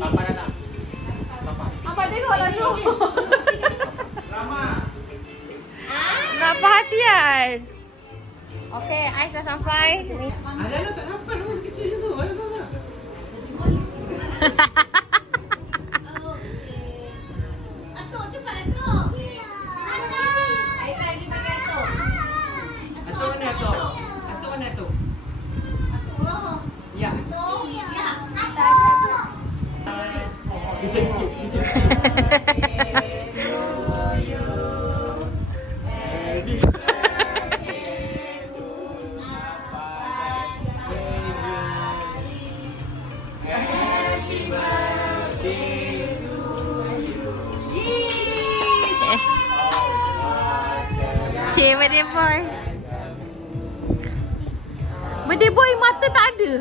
Papa kata. Papa tengoklah tu. Rama. Nak perhatian. Okey, ais dah sampai. Ada lo tak nampak lu kecil tu. Ada tak? Atuk cepat Atuk. Atuk. Air lagi pakai atuk. Atuk mana Atuk? Atuk mana Atuk? Atuk. Ya. Atuk. Ya. Atuk. Cik, birthday boy. Birthday boy mata tak ada.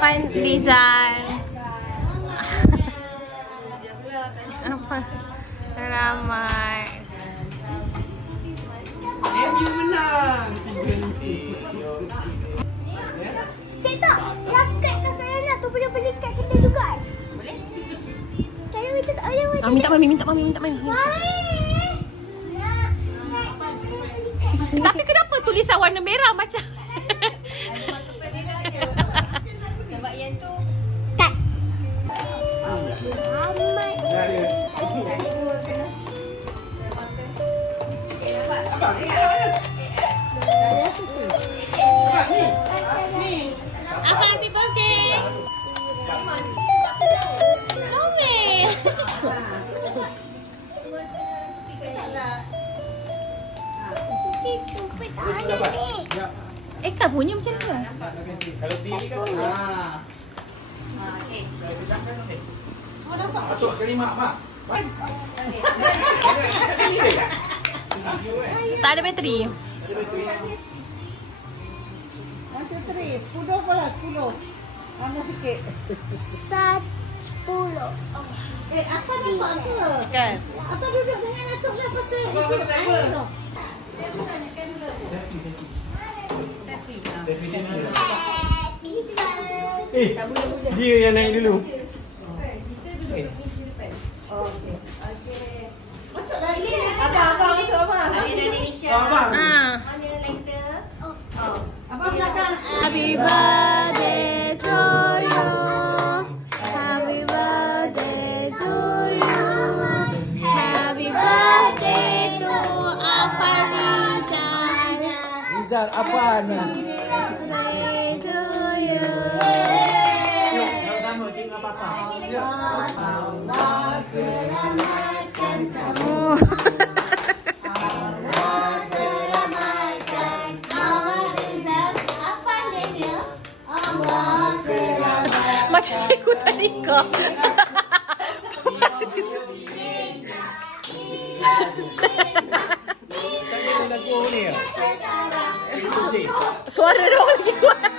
Pan Rizal. Apa? Selamat. MU menang. Cik tak, raket kakak Nana tu boleh beli kat kedai juga. Boleh? Kalau kita ada macam Minta mami, minta mami. Tapi kenapa tulisan warna merah macam? Sebab yang tu tak. Amat. Happy birthday. Tommy. Cik cupit ada ni. Kan bunyi macam tu. Kalau TV kan. semua dapat. Masuk ke lima, Mak. Tak ada bateri. Nanti 10 pula 10. Mana sikit. 10. Apa dapat ke? Kan? Apa duduk dengan Atuk lah pasal ikut air tu. Happy birthday. Dia yang naik dulu. Masuk lagi. Abang tu abang. Abang. Abang belakang. Happy birthday to you. Happy birthday to you. Happy birthday to Afarizal. Rizal apa ni? Birthday to you. Yuk, sama tengok papa. Allah selamatkan kamu. Allah selamatkan Muhammad Rizal. Apa dia? Allah selamatkan. Macam cikgu tadi kau. Lagu ni ya? Suara dia orang lagi kuat.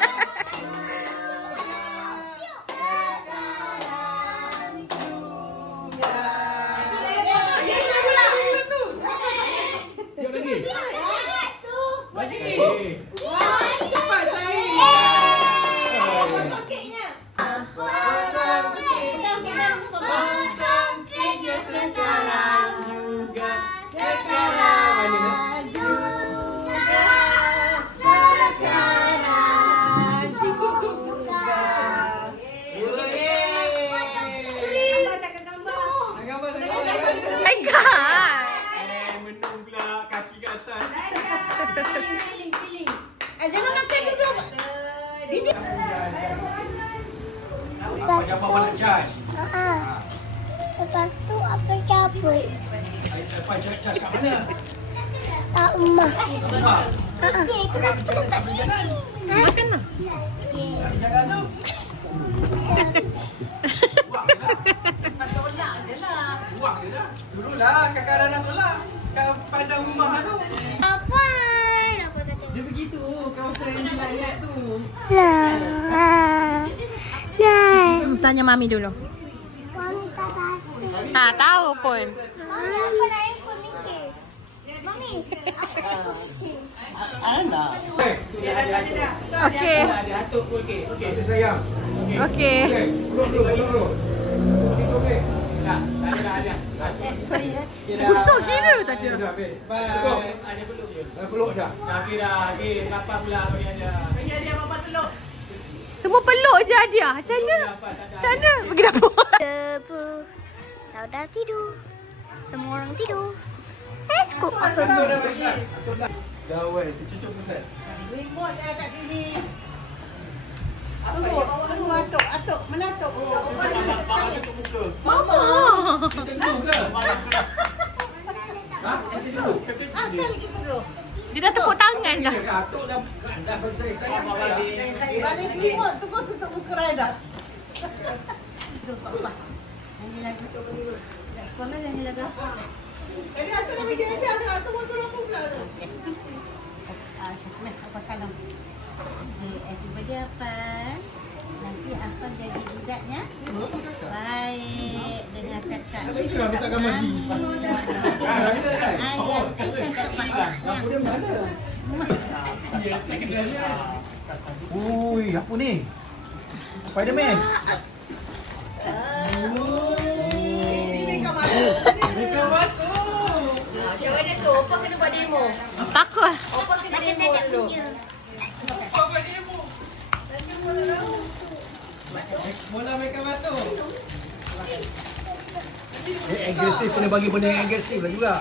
Jangan makan dulu. Apa awak nak charge? Lepas tu apa cabut? Apa charge kat mana? Tak rumah. Rumah. Makan lah. Nak jalan tu? Tolak je lah. Buang je lah. Suruhlah kakak Rana tolak. Kat padang rumah tu. Apa? Apa kata? Dia begitu kawasan yang lihat tu. Nah. Tanya mami dulu. Mami tak tahu. Tak tahu pun. Mami apa nak handphone ni, cik? Mami. Anak. Okey. Ada atuk pun okey. Okey. Kasih sayang. Okey. Okey, peluk dulu, peluk dulu. Begitu okey. Tak, ada. Busuk gila tadi. Dah habis. Ada peluk je. Peluk dah. Okey dah. Okey, kapan pula bagi ada. Bagi dia bapak peluk. Semua peluk je dia. Macam mana? Macam mana? Pergi dapur. Debu. Kau dah tidur. Semua orang tidur. Let's go. Dah weh, tercucuk pasal. Remote dah kat sini. Tunggu, atuk. Mana atuk? Bapak tutup muka. Mama. Kita dulu ke? Ha? Kita dulu. Sekali kita dulu. Dia dah tepuk tangan dah. Atuk dah bagi saya sayang. Bapak bagi. Balik remote, tunggu tutup muka Raida. Duduk, Papa. Nyanyi lagu tu dulu. Kat sekolah nyanyi lagu apa? Jadi atuk dah bagi dia, atuk mau berapa pula tu? Apa salam? Everybody apa? Nanti apa jadi budaknya? Baik, dengan cakap. Kita minta gambar ni. Ayah, Lampu dia mana? Ui, apa ni? Spiderman. Mereka waktu. Macam mana tu? Opa kena buat demo. Takut. Opa kena demo dulu. Bapak dia mu. Bola mereka batu. Agresif, kena bagi benda yang agresif lah juga.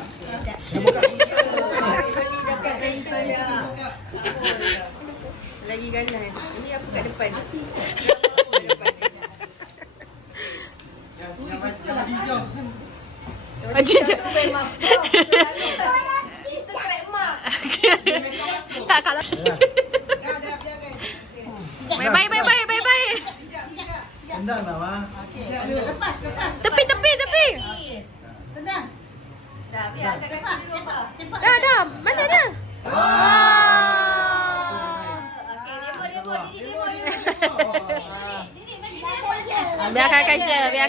Lagi ganas. Ini aku kat depan. Yang hijau. Jijik. Tak kalau. Bye. Tendang lah, Ma. Lepas. Tepi. Tendang. Dah, biar angkat kaki dulu apa? Dah. Mana dah? Okey, demo. Biarkan kerja. Ah!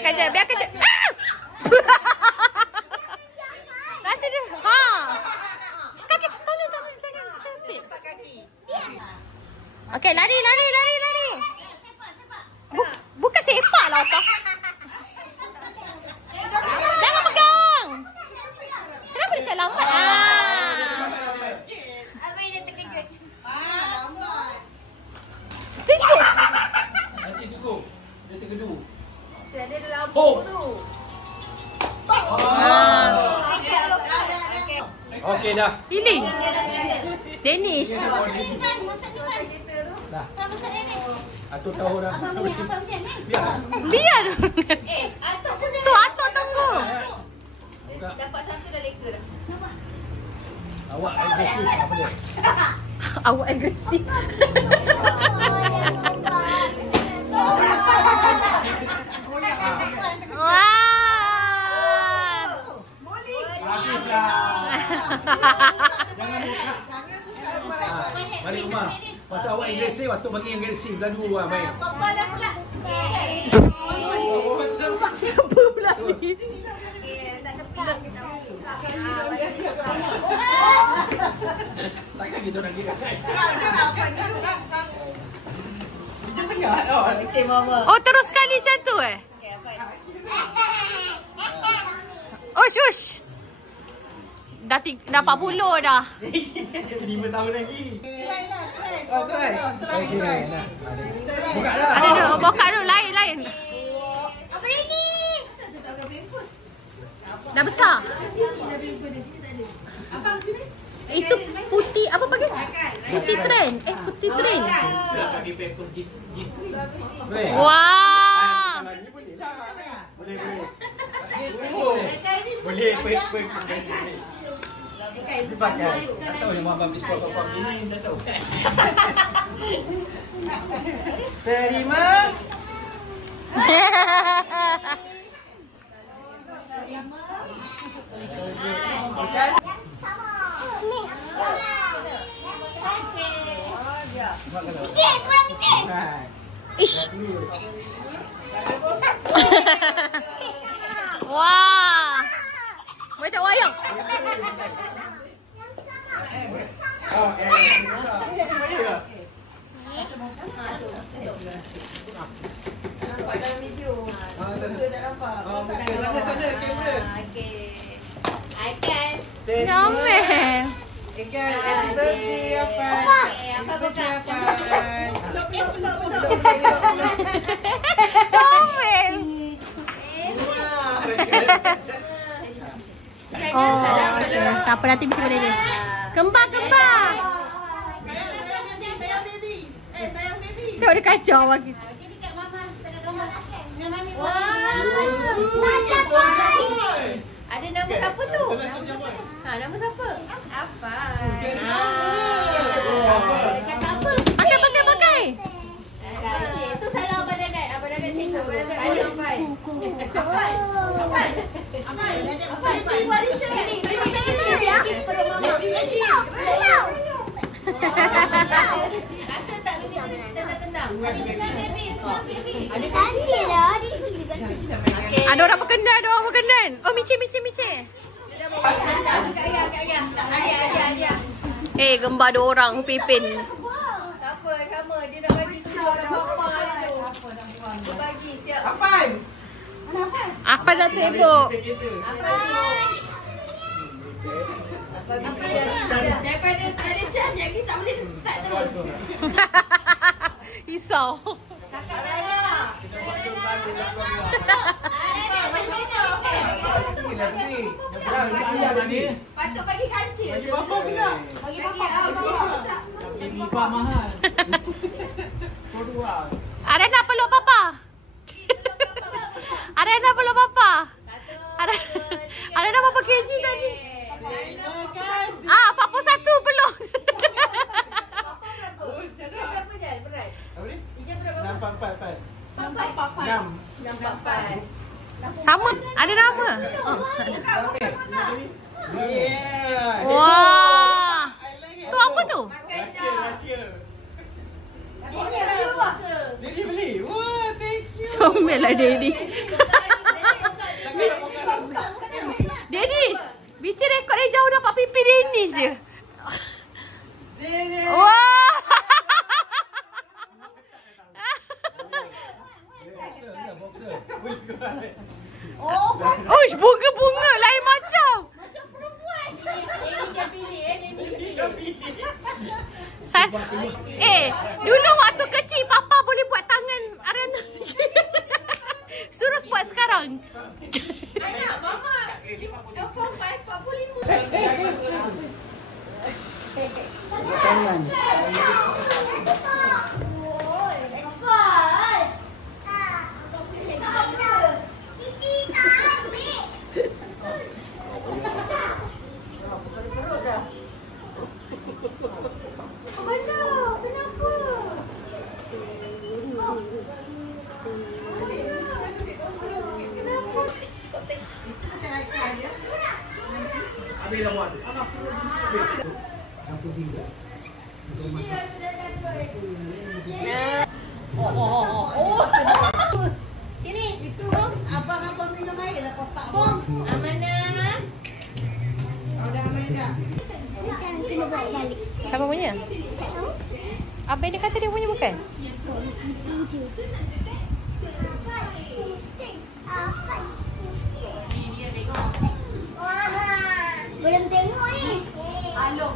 Nanti dia. Ha. Kaki tolong jangan tepi. Okey, lari. Bukan sepak lah apa. Jangan pegang. Kenapa dia lambat? Abang dah terkejut. Jijik. Nanti tunggu. Dia tergedu. Ada lampu tu. Okey dah. Healing. Danish. Dah. Atuk tahu dah. Biar. Biar. Atuk pun Tu atuk tunggu. dapat satu dah leka dah. Awak agresif apa dia? Awak agresif. Mari rumah. Pasal awak agresif, atuk bagi yang agresif. Dah dua main. Papa dah pula. Apa pula ni? Tak tepat. Takkan kita nak kira. Dia tengah tau. Cik mama. Oh, terus sekali macam tu eh? Ush. Dah 40 dah. 5 tahun lagi. Oh, try. Okey, nah. Buka dah. Ada tu, buka tu lain. Apa ini? Dah besar. Itu putih apa panggil? Putih trend. Putih trend. Nak bagi paper G-string. Boleh. Wah. Boleh. Dipakai. Tak tahu yang Abang beli sekolah apa begini, tak tahu. Terima. Cik, seorang cik. Ish. Wah. Macam wayang. kamera. Okey. Aikan. Nyomel. Ikan, happy birthday, Afan. Apa buka? Comel. Oh, tak apa nanti bisa pada dia. Kembar. Sayang baby. Sayang baby. Tengok dia kacau lagi. Ini kat mama, dekat gambar. Dengan mami. Ada nama siapa tu? Nama siapa? Apa? Cakap apa? Pakai. Itu salah Abang Dadat. Abang Dadat cikgu. Salah Abang. Rasa tak mesti tendang-tendang? Ada cantik lah. Dia juga. Ada orang berkenan. Oh, Mici. Kat ayah. Ayah. Gembar ada orang Pipin. Tak apa, sama. Dia nak bagi keluar kat papa dia tu. Dia bagi siap. Afan. Apa dah sibuk? Apa dah. Daripada tak ada charge, jadi tak boleh start terus. Risau. Kakak Nana. Patut bagi kancil. Bagi bapa pula. Bagi bapa. Bagi lipat mahal. Kau dua. Arana peluk papa. Arana peluk papa. Arana berapa kg tadi? Papa satu peluk. Berapa je berat? Apa ni? Ijaz berapa? 6. 6. Sama. Ada nama. Oh. Yeah. Wah. Tu apa tu? Rahsia. Ini yang puasa. Daddy beli. Wah, thank you. Comel lah Dedish. Dedish. Bici rekod dari jauh dapat pipi Denish je. Wah. Uish, bunga-bunga lain macam. Dulu waktu kecil papa boleh buat tangan Arana sikit. Suruh buat sekarang. Anak mama. From 5 45. Habis dah buat. Sini. Itu abang-abang minum air lah kotak. Bom. Amanah. Ada Amanda. Kena bawa balik. Siapa punya? Apa dia kata dia punya bukan? Belum tengok ni. Alok.